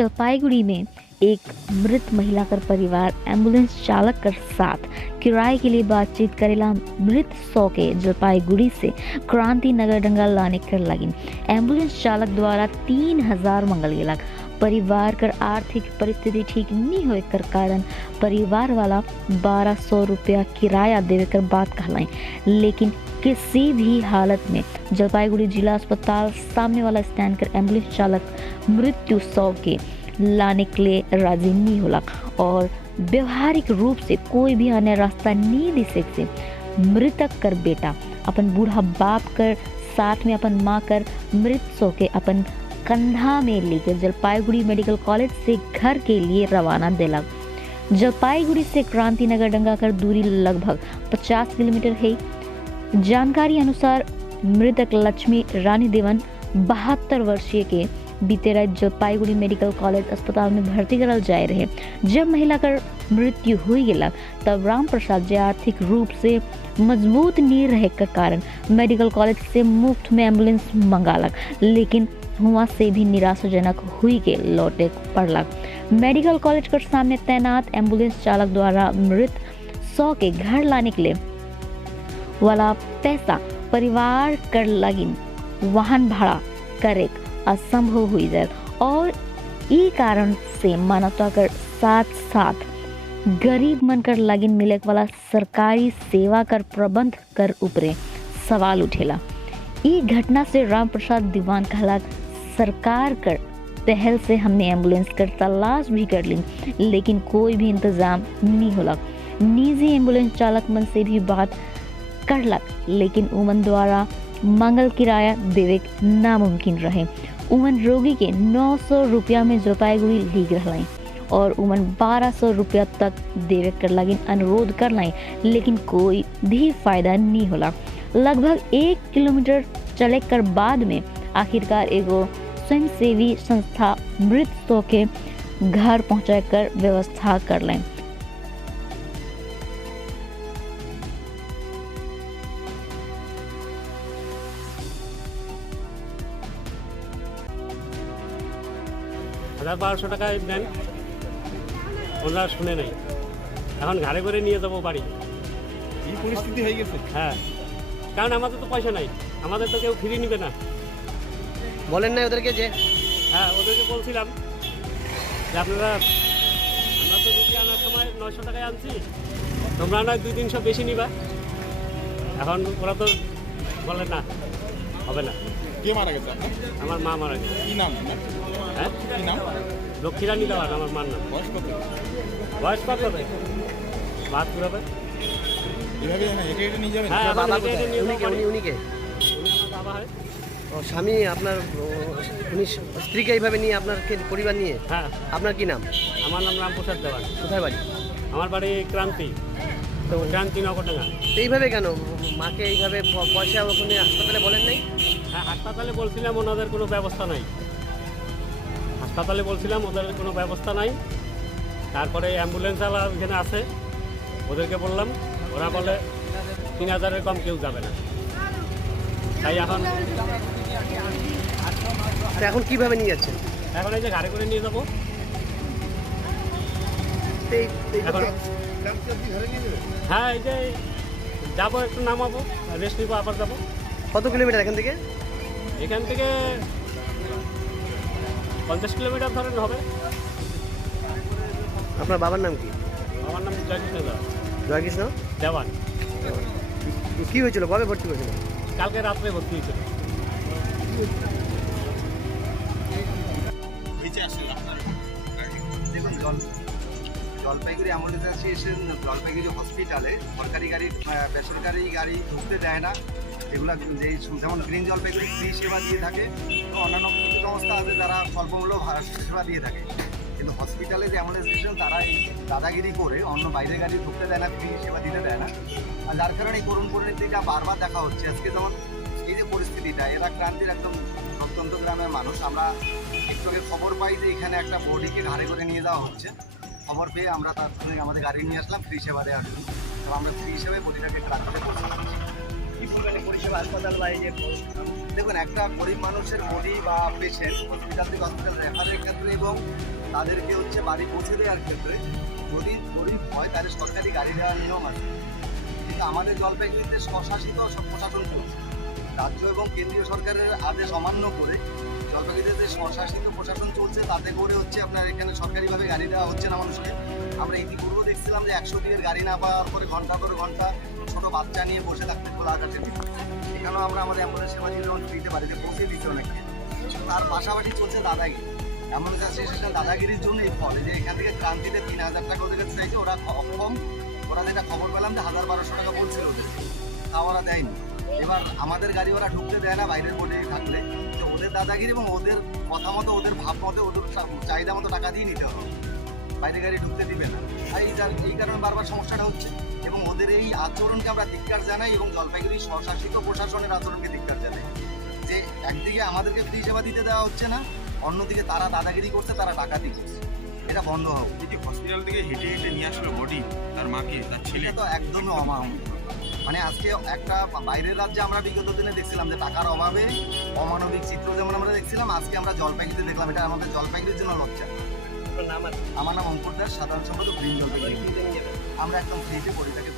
जलपाईगुड़ी में एक मृत महिला का परिवार एम्बुलेंस चालक के साथ किराए के लिए बातचीत करेला मृत सौ के जलपाईगुड़ी से क्रांति नगर डंगा लाने कर लगी। एम्बुलेंस चालक द्वारा 3000 मंगल गेलक। परिवार कर आर्थिक परिस्थिति ठीक नहीं होए कर कारण परिवार वाला 1200 रुपया किराया देवे कर बात कहलाई, लेकिन किसी भी हालत में जलपाईगुड़ी जिला अस्पताल सामने वाला स्टैंड कर एम्बुलेंस चालक मृत्यु सौ के लाने के लिए राजी नहीं होला और व्यवहारिक रूप से कोई भी अन्य रास्ता नहीं दे सकते। मृतक कर बेटा अपन बूढ़ा बाप कर साथ में अपन माँ कर मृत सौ के अपन कंधा में लेकर जलपाईगुड़ी मेडिकल कॉलेज से घर के लिए रवाना दिलक। जलपाईगुड़ी से क्रांति नगर डंगा कर दूरी लगभग 50 किलोमीटर है। जानकारी अनुसार मृतक लक्ष्मी रानी देवन 72 वर्षीय के बीते रात जलपाईगुड़ी मेडिकल कॉलेज अस्पताल में भर्ती करल जाए रहे। जब महिला का मृत्यु हुई गेला तब राम प्रसाद जी आर्थिक रूप से मजबूत नहीं रहे के कारण मेडिकल कॉलेज से मुफ्त में एम्बुलेंस मंगालक, लेकिन हुआ से भी निराशाजनक हुई के लौटे पड़लक। मेडिकल कॉलेज के सामने तैनात एम्बुलेंस चालक द्वारा मृत सौ के घर लाने के लिए वाला पैसा परिवार कर लगिन वाहन भाड़ा करे असंभव हुई जाए और ई कारण से मानवता कर साथ साथ गरीब मन कर लगिन मिले वाला सरकारी सेवा कर प्रबंध कर ऊपरे सवाल उठेला। ई घटना से राम प्रसाद दीवान कहला सरकार कर पहल से हमने एम्बुलेंस कर तलाश भी कर ली, लेकिन कोई भी इंतजाम नहीं होला। निजी एम्बुलेंस चालक मन से भी बात करलक, लेकिन उमन द्वारा मंगल किराया देवे नामुमकिन रहे। उमन रोगी के 900 रुपया में जलपाईगुड़ी लीग रही और उमन 1200 रुपया तक देवे कर लगी अनुरोध कर लाई, लेकिन कोई भी फायदा नहीं होला। लगभग 1 किलोमीटर चले कर बाद में आखिरकार एगो स्वयंसेवी संस्था मृत सौ के घर पहुंचा कर व्यवस्था कर लें। हजार 1200 টাকা দেন, ওনারা শুনে নেই। এখন ঘাড়ে করে নিয়ে যাবো বাড়ি, এই পরিস্থিতি হয়ে গেছে। হ্যাঁ, কারণ আমাদের তো পয়সা নাই, আমাদের তো কেউ ফিরিয়ে নিবে না। বলেন না ওদেরকে যে? হ্যাঁ, ওদেরকে বলছিলাম যে আপনারা, আমরা তো রুটি আনার সময় 900 টাকায় আনছি, তোমরা না 2-300 বেশি নিবা। এখন ওরা তো বলে না, হবে না। কে মারা গেছে আপনার? আমার মা মারা গেছে। কি নাম? হ্যাঁ, কি নাম? লক্ষ্মীরানী দেওয়ান আমার মার নাম। বয়স কত? বয়স কত হবে? 72 হবে। এভাবে হেঁটে হেঁটে নিয়ে যাবেন? হ্যাঁ, বাবা আমার কোথায়? হেঁটে নিয়ে উনি কে? যাবো বাড়ি। উনি কে? উনি আমার বাবা হয়। ও স্বামী আপনার, উনি স্ত্রীকে এইভাবে নিয়ে আপনার পরিবার নিয়ে? হ্যাঁ, আপনার কি নাম? আমার নাম রামপ্রসাদ দেওয়ান। কোথায় বাড়ি? আমার বাড়ি ক্রান্তি, তো ক্রান্তি নগরডাঙ্গা। এইভাবে কেন মাকে এইভাবে পয়সা ওখানে হাসপাতালে বলেন নাই? হ্যাঁ, হাসপাতালে বলছিলাম, ওনাদের কোনো ব্যবস্থা নাই। হাসপাতালে বলছিলাম, ওদের কোনো ব্যবস্থা নাই। তারপরে অ্যাম্বুলেন্সওয়ালা এখানে আছে, ওদেরকে বললাম, ওরা বলে 3000-এর কম কেউ যাবে না। তাই এখন আর এখন কিভাবে নিয়ে যাচ্ছেন? এখন এই যে গাড়ি করে নিয়ে যাবো। এখন হ্যাঁ, এই যে যাবো, একটু নামাবো, রেস্ট নিবো, আবার যাবো। কত কিলোমিটার এখান থেকে? এখান থেকে 50 কিলোমিটার ধরেন হবে। আপনার বাবার নাম কি? আমার নাম জয়কৃষ্ণ দেওয়ান। জয়কৃষ্ণ দেওয়ান। কি হয়েছিল? কবে ভর্তি করেছিল? কালকে রাত্রে ভর্তি হয়েছিল। দেখুন, জলপাইগুড়ি অ্যাম্বুলেন্স অ্যাসোসিয়েশন জলপাইগুড়ি হসপিটালে সরকারি গাড়ি বেসরকারি গাড়ি ঢুকতে দেয় না। এগুলো যেমন গ্রিন জলপাইগুড়ি ফ্রি সেবা দিয়ে থাকে, তো অন্যান্য কিছু সংস্থা আছে যারা স্বল্পমূল্য সেবা দিয়ে থাকে, কিন্তু হসপিটালে যে অ্যাম্বুলেন্স স্টেশন তারা এই দাদাগিরি করে অন্য বাইরের গাড়ি ঢুকতে দেয় না, ফ্রি সেবা দিতে দেয় না। আর যার কারণে এই করুণ পরিণতিটা বারবার দেখা হচ্ছে। আজকে যেমন এই যে পরিস্থিতিটা, এরা ক্রান্তির একদম প্রত্যন্ত গ্রামের মানুষ। আমরা একটু আগে খবর পাই যে এখানে একটা বডিকে ঘাড়ে করে নিয়ে যাওয়া হচ্ছে। খবর পেয়ে আমরা তাৎক্ষণিক আমাদের গাড়ি নিয়ে আসলাম ফ্রি সেবা দেওয়ার জন্য। তো আমরা ফ্রি হিসেবে বডিটাকে ক্রান্তিতে পৌঁছে কি বলবেন এই পরিষেবা হাসপাতাল বা এই যে দেখুন, একটা গরিব মানুষের বডি বা পেশেন্ট হসপিটাল থেকে হসপিটাল রেফারের ক্ষেত্রে এবং তাদেরকে হচ্ছে বাড়ি পৌঁছে দেওয়ার ক্ষেত্রে যদি গরিব হয় তাহলে সরকারি গাড়ি দেওয়ার নিয়ম আছে। কিন্তু আমাদের জলপাইগুড়িতে স্বশাসিত সব প্রশাসন চলছে। রাজ্য এবং কেন্দ্রীয় সরকারের আদেশ অমান্য করে জলপাইগুড়িতে যে স্বশাসিত প্রশাসন চলছে তাতে করে হচ্ছে আপনার এখানে সরকারিভাবে গাড়ি দেওয়া হচ্ছে না মানুষকে। আমরা ইতিপূর্বে দেখছিলাম যে 100 দিনের গাড়ি না পাওয়ার পরে ঘন্টা করে ঘন্টা ছোটো বাচ্চা নিয়ে বসে থাকতে খোলা আকাশে। এখানেও আমরা আমাদের অ্যাম্বুলেন্স সেবা দিয়ে যেমন ফ্রিতে বাড়িতে পৌঁছে দিচ্ছি অনেককে। তার পাশাপাশি চলছে দাদাগিরি। অ্যাম্বুলেন্স অ্যাসোসিয়েশনের দাদাগিরির জন্য এই ফলে যে এখান থেকে ক্রান্তিতে 3000 টাকা ওদের কাছে চাইছে, ওরা অক্ষম। ওরা যেটা খবর পেলাম যে 1000-1200 টাকা বলছিল ওদের, তা ওরা দেয়নি। এবার আমাদের গাড়ি ওরা ঢুকতে দেয় না বাইরের বোর্ডে থাকলে, তো ওদের দাদাগিরি এবং ওদের কথা মতো ওদের ভাব মতো ওদের চাহিদা মতো টাকা দিয়ে নিতে হবে, বাইরে গাড়ি ঢুকতে দিবে না। আর এই কারণে বারবার সমস্যাটা হচ্ছে এবং ওদের এই আচরণকে আমরা ধিক্কার জানাই এবং জলপাইগুড়ি স্বশাসিত প্রশাসনের আচরণকে ধিক্কার জানাই যে একদিকে আমাদেরকে ফ্রি সেবা দিতে দেওয়া হচ্ছে না, অন্যদিকে তারা দাদাগিরি করছে, তারা ডাকাতি করছে। এটা বন্ধ হোক। এই যে হসপিটাল থেকে হেঁটে হেঁটে নিয়ে আসলো বডি, তার মাকে, তার ছেলে, এটা তো একদমই অমানবিক। মানে আজকে একটা বাইরের রাজ্যে আমরা বিগত দিনে দেখছিলাম যে টাকার অভাবে অমানবিক চিত্র যেমন আমরা দেখছিলাম, আজকে আমরা জলপাইগুড়িতে দেখলাম। এটা আমাদের জলপাইগুড়ির জন্য লজ্জা। আপনার নাম আছে আমার নাম অঙ্কুর দাস, সাধারণ সম্পাদক গ্রিন জলপাইগুড়ি। নিয়ে যাবেন আমরা একদম ফ্রিতে বডিটাকে